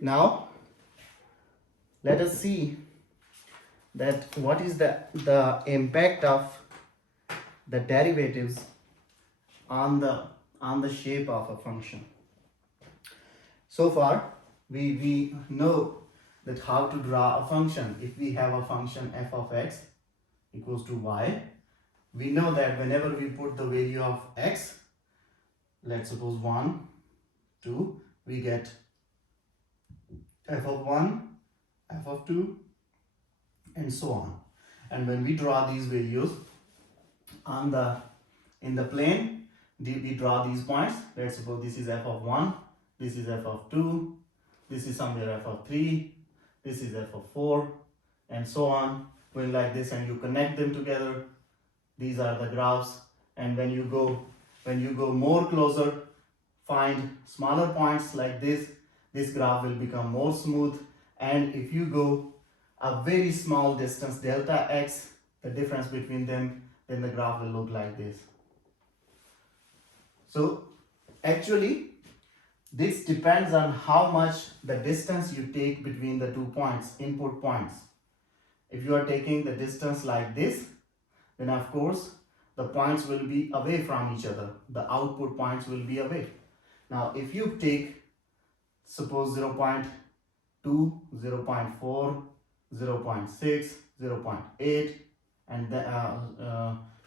Now let us see that what is the impact of the derivatives on the shape of a function. So far we know that how to draw a function. If we have a function f of x equals to y, we know that whenever we put the value of x, let's suppose 1, 2, we get f of 1, f of 2, and so on. And when we draw these values on in the plane, we draw these points. Let's suppose this is f of 1, this is f of 2, this is somewhere f of 3, this is f of 4, and so on, going like this, and you connect them together. These are the graphs. And when you go more closer, find smaller points like this graph will become more smooth. And if you go a very small distance, delta x, the difference between them, then the graph will look like this. So actually this depends on how much the distance you take between the 2 points, input points. If you are taking the distance like this, then of course the points will be away from each other. The output points will be away. Now if you take suppose 0.2, 0.4, 0.6, 0.8, and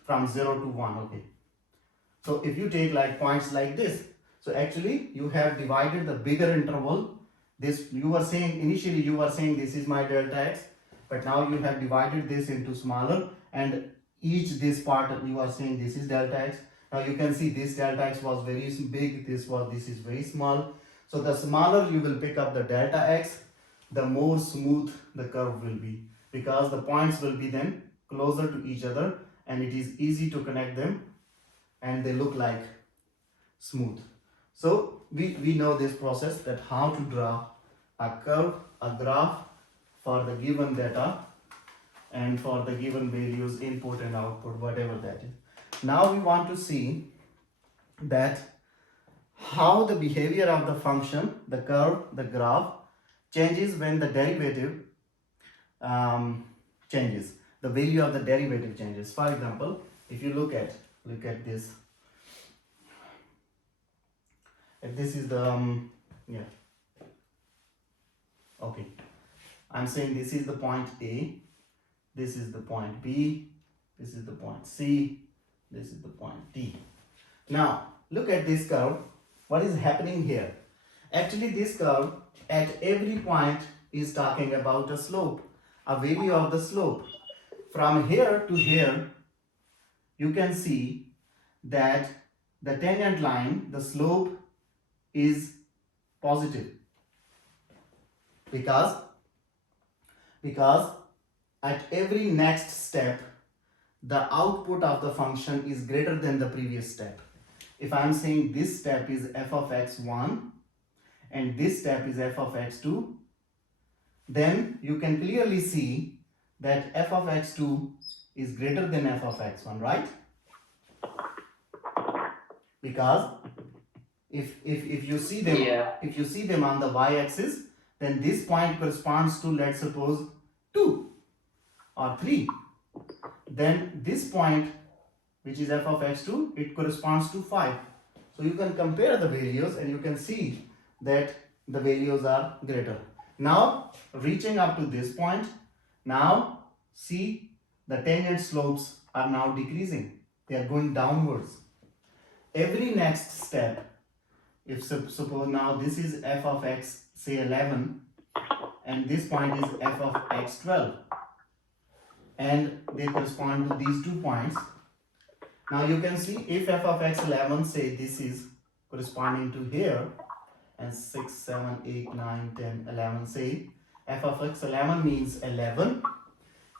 from 0 to 1, okay. So if you take like points like this, so actually you have divided the bigger interval. This you were saying initially, you were saying this is my delta x, but now you have divided this into smaller, and each this part you are saying this is delta x. Now you can see this delta x was very big, this is very small. So the smaller you will pick up the delta x, the more smooth the curve will be, because the points will be then closer to each other and it is easy to connect them and they look like smooth. So we know this process, that how to draw a curve, a graph for the given data and for the given values, input and output, whatever that is. Now we want to see that how the behavior of the function, the curve, the graph changes when the derivative changes. The value of the derivative changes. For example, if you look at this, if this is the yeah, okay, I'm saying this is the point A, this is the point B, this is the point C, this is the point D. Now look at this curve. What is happening here? Actually this curve at every point is talking about a slope, a value of the slope. From here to here you can see that the tangent line, the slope is positive, because at every next step the output of the function is greater than the previous step. If I am saying this step is f of x1 and this step is f of x2, then you can clearly see that f of x2 is greater than f of x1, right? Because if you see them, if you see them on the y-axis, then this point corresponds to, let's suppose, 2 or 3. Then this point, which is f of x2, it corresponds to 5. So you can compare the values and you can see that the values are greater. Now reaching up to this point, now see the tangent slopes are now decreasing. They are going downwards. Every next step, if suppose now this is f of x, say 11, and this point is f of x12, and they correspond to these 2 points. Now you can see if f of x11, say this is corresponding to here, and 6, 7, 8, 9, 10, 11, say f of x11 means 11,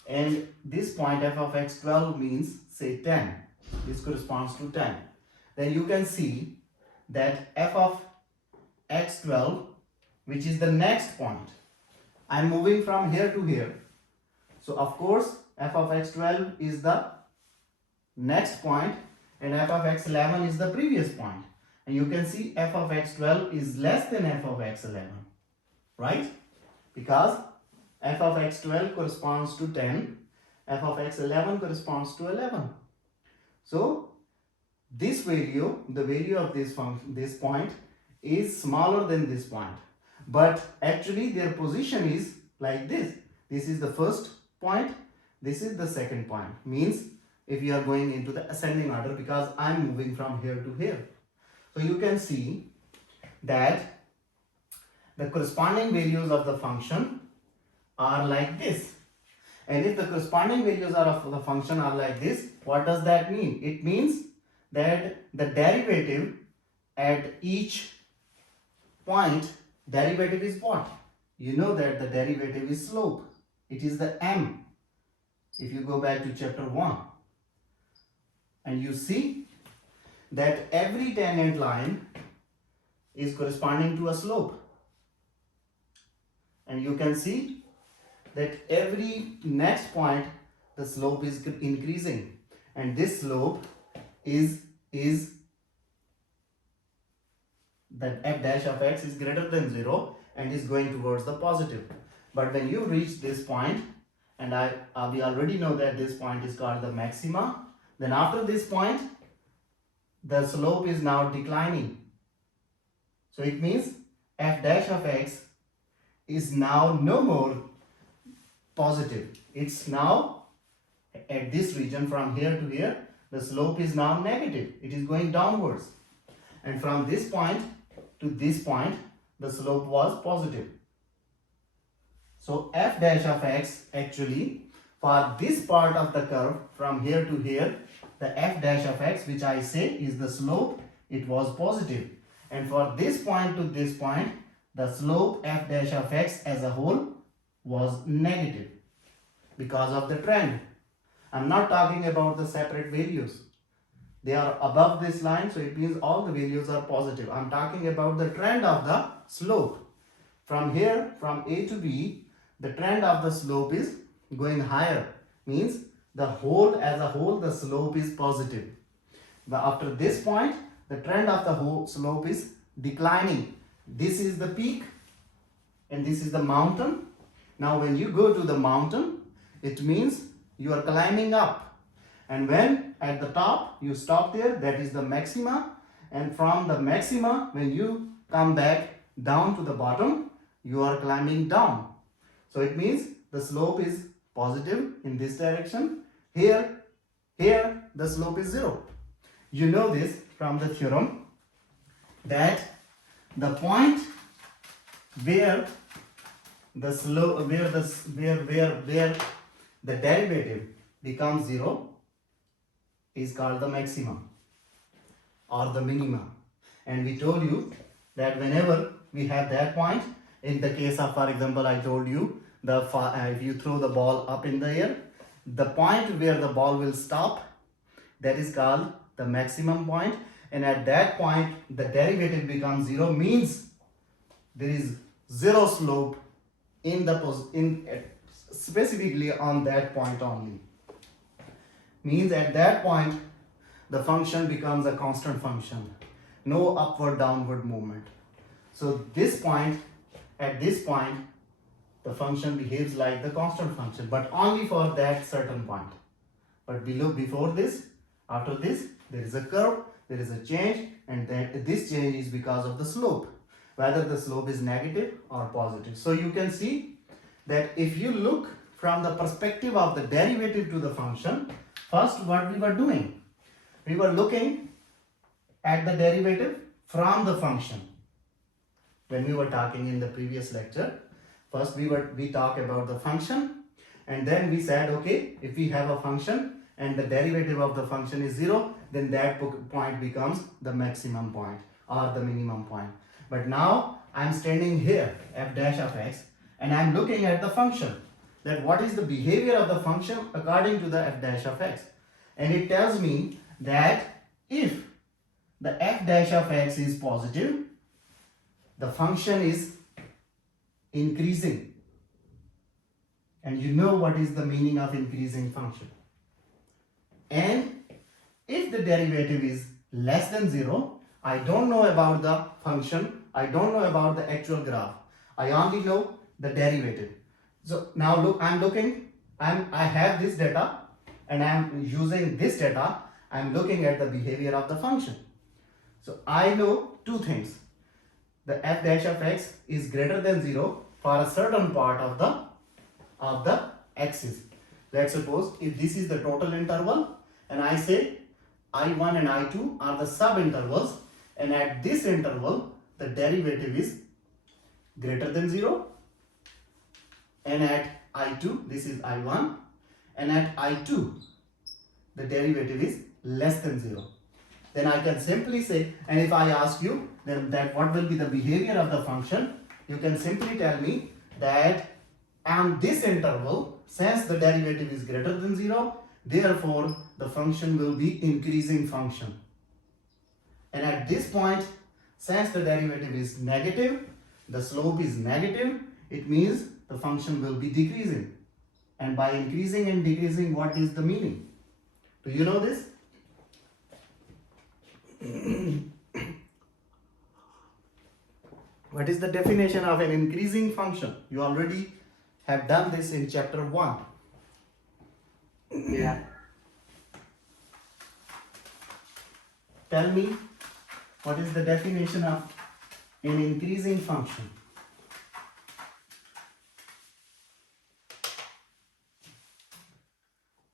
and this point f of x12 means say 10. This corresponds to 10. Then you can see that f of x12, which is the next point, I'm moving from here to here. So of course f of x12 is the next point and f of x11 is the previous point. And you can see f of x12 is less than f of x11, right? Because f of x12 corresponds to 10, f of x11 corresponds to 11. So this value, the value of this function, this point is smaller than this point, but actually their position is like this. This is the first point, this is the second point. Means if you are going into the ascending order, because I am moving from here to here. So you can see that the corresponding values of the function are like this. And if the corresponding values of the function are like this, what does that mean? It means that the derivative at each point, derivative is what? You know that the derivative is slope. It is the m. If you go back to chapter 1 and you see that every tangent line is corresponding to a slope. And you can see that every next point the slope is increasing, and this slope is that f dash of x is greater than 0 and is going towards the positive. But when you reach this point, and we already know that this point is called the maxima, then after this point the slope is now declining. So it means f dash of x is now no more positive. It's now at this region from here to here, the slope is now negative. It is going downwards. And from this point to this point, the slope was positive. So f dash of x actually, for this part of the curve from here to here, the f dash of x, which I say is the slope, it was positive. And for this point to this point, the slope f dash of x as a whole was negative because of the trend. I'm not talking about the separate values. They are above this line, so it means all the values are positive. I'm talking about the trend of the slope. From here, from A to B, the trend of the slope is going higher. Means the whole as a whole, the slope is positive. But after this point, the trend of the whole slope is declining. This is the peak and this is the mountain. Now when you go to the mountain, it means you are climbing up. And when at the top you stop there, that is the maxima. And from the maxima, when you come back down to the bottom, you are climbing down. So it means the slope is positive in this direction. Here the slope is 0. You know this from the theorem that the point where the slope, where the derivative becomes 0 is called the maximum or the minimum. And we told you that whenever we have that point, in the case of, for example, I told you if you throw the ball up in the air, the point where the ball will stop, that is called the maximum point. And at that point the derivative becomes 0, means there is 0 slope in the specifically on that point only. Means at that point the function becomes a constant function, no upward downward movement. So this point, at this point, the function behaves like the constant function, but only for that certain point. But before this, after this, there is a curve, there is a change, and then this change is because of the slope, whether the slope is negative or positive. So you can see that if you look from the perspective of the derivative to the function, first what we were doing, we were looking at the derivative from the function. When we were talking in the previous lecture, first we talk about the function, and then we said, okay, if we have a function and the derivative of the function is 0, then that point becomes the maximum point or the minimum point. But now I'm standing here, f dash of x, and I'm looking at the function, that what is the behavior of the function according to the f dash of x. And it tells me that if the f dash of x is positive, the function is increasing. And you know what is the meaning of increasing function. And if the derivative is less than 0, I don't know about the function, I don't know about the actual graph. I only know the derivative. So now look, I have this data and I am using this data. I am looking at the behavior of the function. So I know two things. The f dash of x is greater than 0 for a certain part of the axis. Let's suppose if this is the total interval and I say I1 and I2 are the subintervals, and at this interval the derivative is greater than 0, and at I2 this is I1, and at I2 the derivative is less than 0. Then I can simply say, and if I ask you then that what will be the behavior of the function, you can simply tell me that on this interval, since the derivative is greater than 0, therefore the function will be increasing function. And at this point, since the derivative is negative, the slope is negative, it means the function will be decreasing. And by increasing and decreasing, what is the meaning? Do you know this? What is the definition of an increasing function? You already have done this in chapter 1. Yeah. Tell me, what is the definition of an increasing function?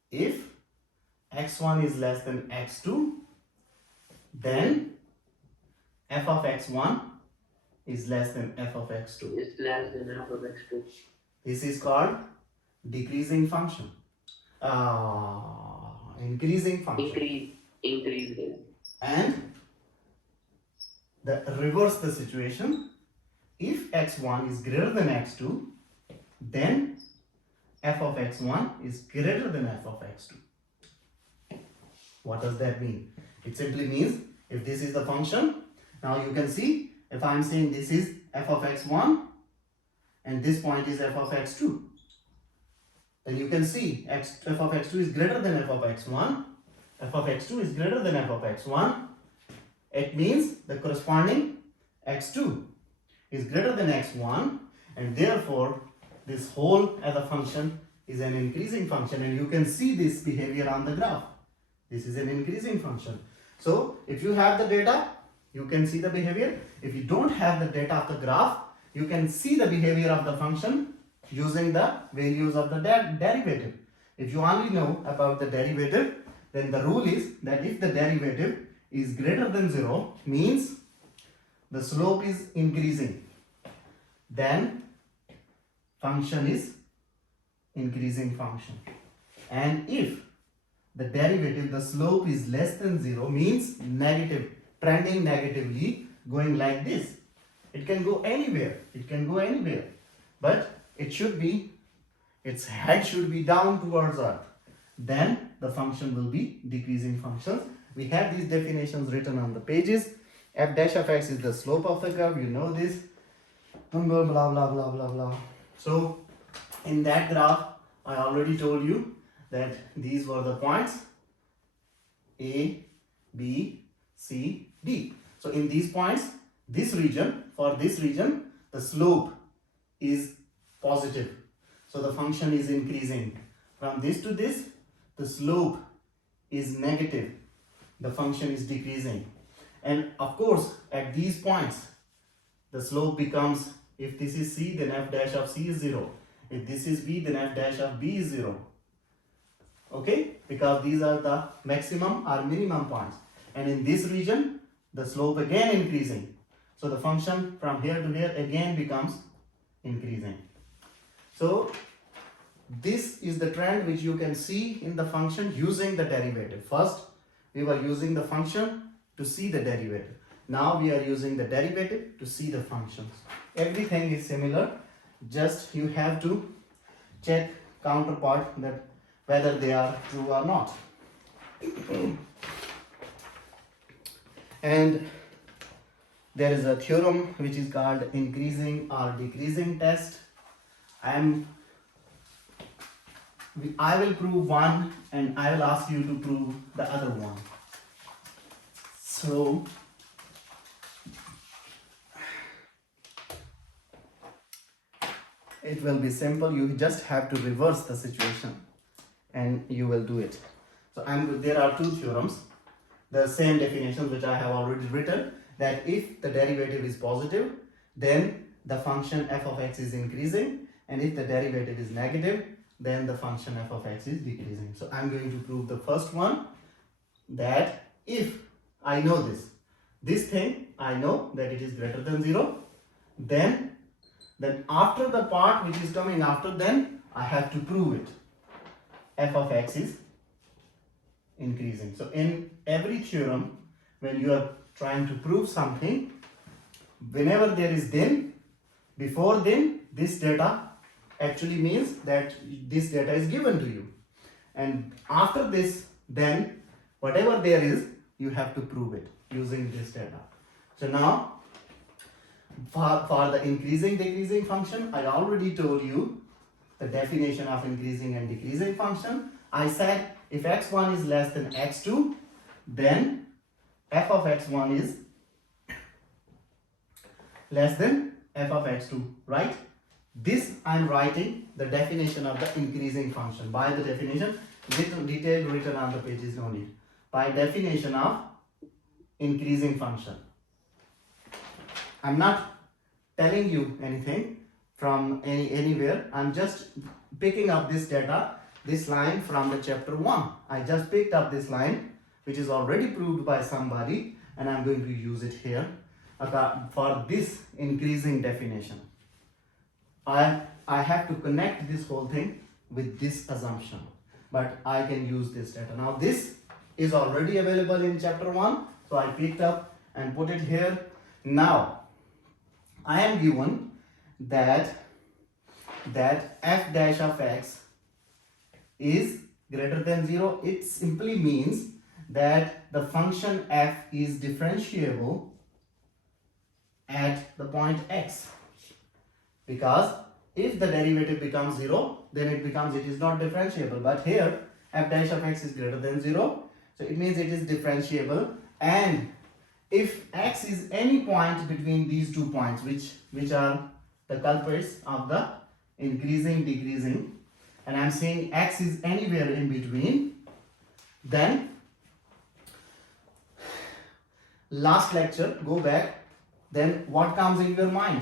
If x1 is less than x2, then f of x1 is less than f of x2. It's less than f of x2. This is called decreasing function. Increasing function. Increasing. And reverse the situation. If x1 is greater than x2, then f of x1 is greater than f of x2. What does that mean? It simply means if this is the function, now you can see if I am saying this is f of x1 and this point is f of x2, then you can see f of x2 is greater than f of x1, f of x2 is greater than f of x1. It means the corresponding x2 is greater than x1, and therefore this whole as a function is an increasing function, and you can see this behavior on the graph. This is an increasing function. So if you have the data, you can see the behavior. If you don't have the data of the graph, you can see the behavior of the function using the values of the derivative. If you only know about the derivative, then the rule is that if the derivative is greater than 0, means the slope is increasing, then function is increasing function. And if the derivative, the slope is less than 0, means negative, trending negatively, going like this. It can go anywhere. It can go anywhere. But it should be, its head should be down towards earth. Then the function will be decreasing functions. We have these definitions written on the pages. F dash of x is the slope of the curve. You know this. Blah, blah, blah, blah, blah, blah. So in that graph, I already told you that these were the points A, B, C, D. So in these points, this region, for this region, the slope is positive. So the function is increasing. From this to this, the slope is negative. The function is decreasing. And of course, at these points, the slope becomes, if this is C, then f dash of C is 0. If this is B, then f dash of B is 0. Okay? Because these are the maximum or minimum points. And in this region, the slope again increasing. So the function from here to here again becomes increasing. So this is the trend which you can see in the function using the derivative. First, we were using the function to see the derivative. Now we are using the derivative to see the functions. Everything is similar. Just you have to check counterpart that whether they are true or not. And there is a theorem which is called increasing or decreasing test. I will prove one and I will ask you to prove the other one. So It will be simple. You just have to reverse the situation and you will do it. So there are two theorems, the same definitions which I have already written, that if the derivative is positive, then the function f of x is increasing, and if the derivative is negative, then the function f of x is decreasing. So I'm going to prove the first one, that if I know this thing, I know that it is greater than 0, then after the part which is coming after, then I have to prove it. F of x is increasing. So in every theorem, when you are trying to prove something, whenever there is then, before then, this data actually means that this data is given to you. And after this, then, whatever there is, you have to prove it using this data. So now, for the increasing decreasing function, I already told you the definition of increasing and decreasing function. I said if x1 is less than x2, then f of x1 is less than f of x2, right? This I'm writing the definition of the increasing function. By the definition, little detail written on the page is no need. By definition of increasing function. I'm not telling you anything from anywhere. I'm just picking up this data, this line from the chapter 1. I just picked up this line which is already proved by somebody, and I'm going to use it here for this increasing definition. I have to connect this whole thing with this assumption, but I can use this data. Now this is already available in chapter 1, so I picked up and put it here. Now I am given that f dash of x is greater than 0. It simply means that the function f is differentiable at the point x, because if the derivative becomes 0, then it is not differentiable. But here f dash of x is greater than 0, so it means it is differentiable. And if x is any point between these 2 points, which are the culprits of the increasing decreasing, and I'm saying x is anywhere in between, then last lecture, go back, then what comes in your mind?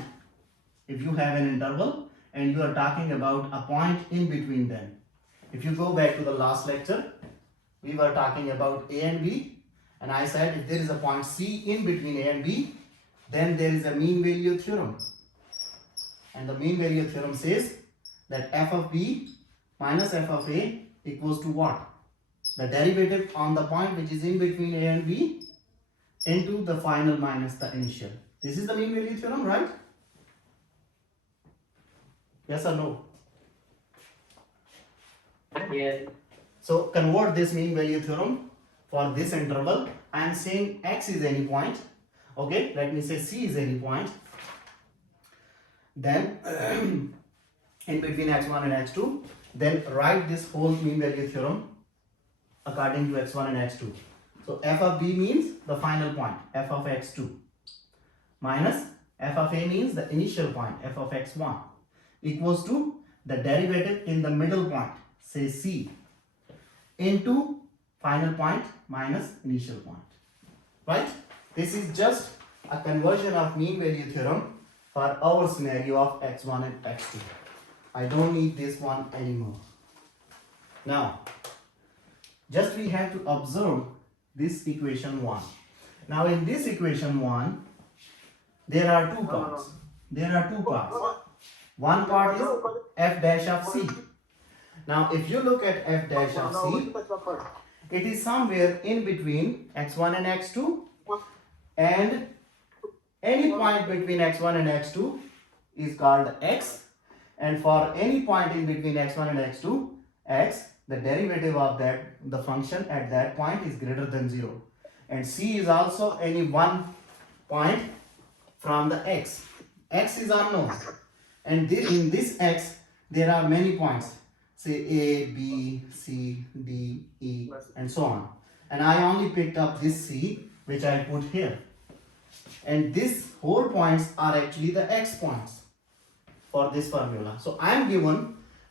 If you have an interval and you are talking about a point in between them. If you go back to the last lecture, we were talking about a and b, and I said if there is a point c in between a and b, then there is a mean value theorem. And the mean value theorem says that f of b minus f of a equals to what? The derivative on the point which is in between a and b into the final minus the initial. This is the mean value theorem, right? Yes or no? Yes. So convert this mean value theorem for this interval. I am saying x is any point. Okay, let me say c is any point. Then in between x1 and x2, then write this whole mean value theorem according to x1 and x2. So f of b means the final point, f of x2, minus f of a means the initial point, f of x1, equals to the derivative in the middle point, say c, into final point minus initial point, right? This is just a conversion of mean value theorem for our scenario of x1 and x2. I don't need this one anymore. Now, just we have to observe this equation 1. Now in this equation 1, there are 2 parts. One part is f dash of c. Now if you look at f dash of c, it is somewhere in between x1 and x2, and any point between x1 and x2 is called x, and for any point in between x1 and x2, x, the derivative of the function at that point is greater than 0, and c is also any one point from the x. X is unknown, and in this x there are many points, say a, b, c, d, e, and so on, and I only picked up this c which I put here, and these whole points are actually the x points. for this formula. So I am given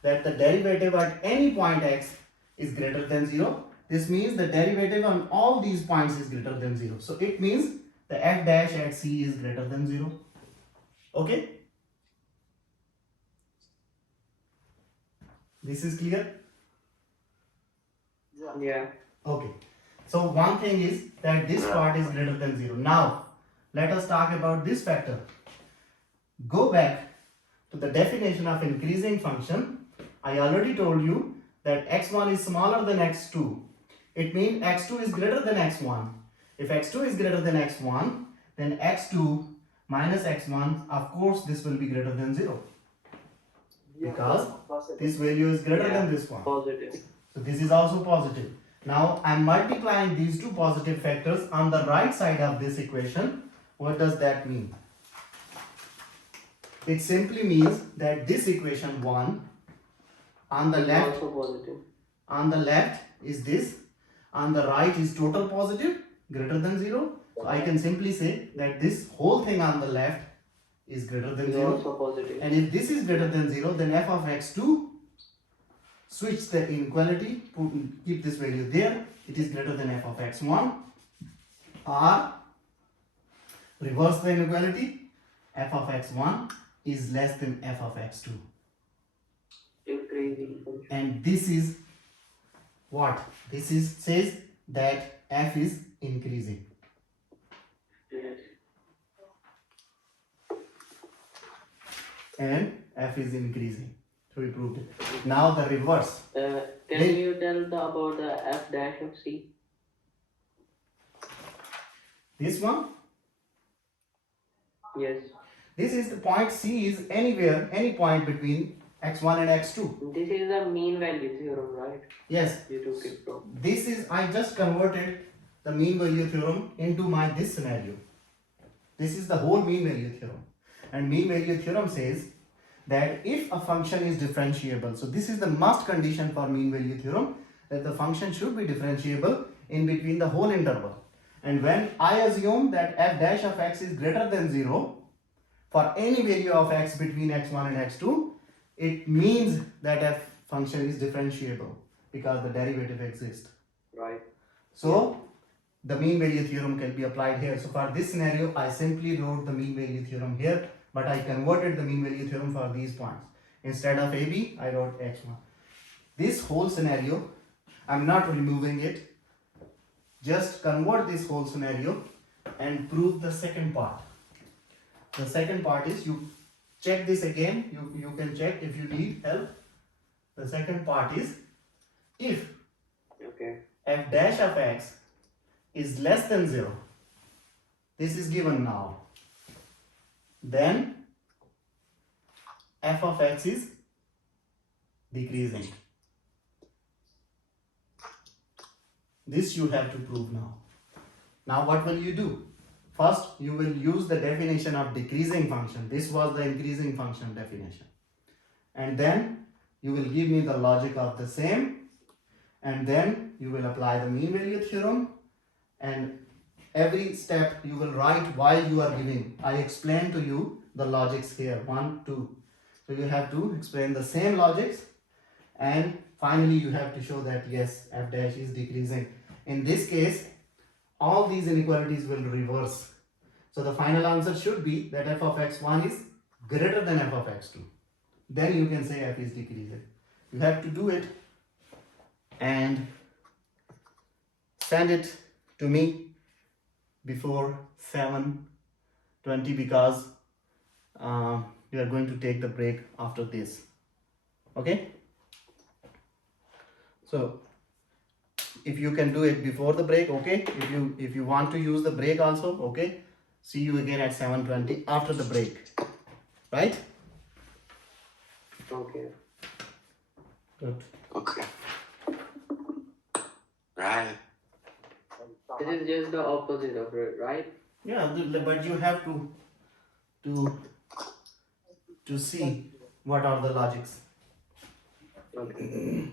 that the derivative at any point x is greater than 0. This means the derivative on all these points is greater than 0. So it means the f dash at c is greater than 0. Okay? This is clear? Yeah. Okay. So one thing is that this part is greater than 0. Now, let us talk about this factor. Go back to the definition of increasing function. I already told you that x1 is smaller than x2. It means x2 is greater than x1. If x2 is greater than x1, then x2 minus x1, of course this will be greater than 0. Because this value is greater than this one. Positive. So this is also positive. Now I am multiplying these two positive factors on the right side of this equation. What does that mean? It simply means that this equation 1 on the left, Also positive. on the left is this, on the right is total positive greater than 0. So I can simply say that this whole thing on the left is greater than Is 0. also positive. And if this is greater than 0, then f of x2, switch the inequality, keep this value there, it is greater than f of x1, or reverse the inequality, f of x1 is less than f of x2. Increasing function. And this is what? This is says that f is increasing. Yes. And f is increasing. So we proved it. Now the reverse. Can Then- you tell about the f dash of c? This one, Yes. this is the point C is anywhere, any point between x1 and x2. This is the mean value theorem, right? Yes, You took it from. this is, I just converted the mean value theorem into this scenario. This is the whole mean value theorem. And mean value theorem says that if a function is differentiable, so this is the must condition for mean value theorem, that the function should be differentiable in between the whole interval. And when I assume that f dash of x is greater than 0 for any value of x between x1 and x2, it means that f function is differentiable because the derivative exists. Right. So the mean value theorem can be applied here. So for this scenario, I simply wrote the mean value theorem here, but I converted the mean value theorem for these points. Instead of AB, I wrote H1. This whole scenario, I'm not removing it. Just convert this whole scenario and prove the second part. The second part is, you check this again. You can check if you need help. The second part is, if Okay. f dash of x is less than 0, this is given now, then f of x is decreasing. This you have to prove now. Now what will you do? First, you will use the definition of decreasing function. This was the increasing function definition. And then you will give me the logic of the same, and then you will apply the mean value theorem, and every step you will write while you are giving. I explain to you the logics here, 1, 2. So you have to explain the same logics, and finally you have to show that yes, f dash is decreasing. In this case, all these inequalities will reverse. So the final answer should be that f of x1 is greater than f of x2. Then you can say f is decreasing. You have to do it and send it to me before 7:20 because we are going to take the break after this. Okay? So if you can do it before the break, okay? If you want to use the break also, okay? See you again at 7:20 after the break. Right? Okay. Good. Okay. Right. This is just the opposite of it, right? Yeah, but you have to see what are the logics. Okay.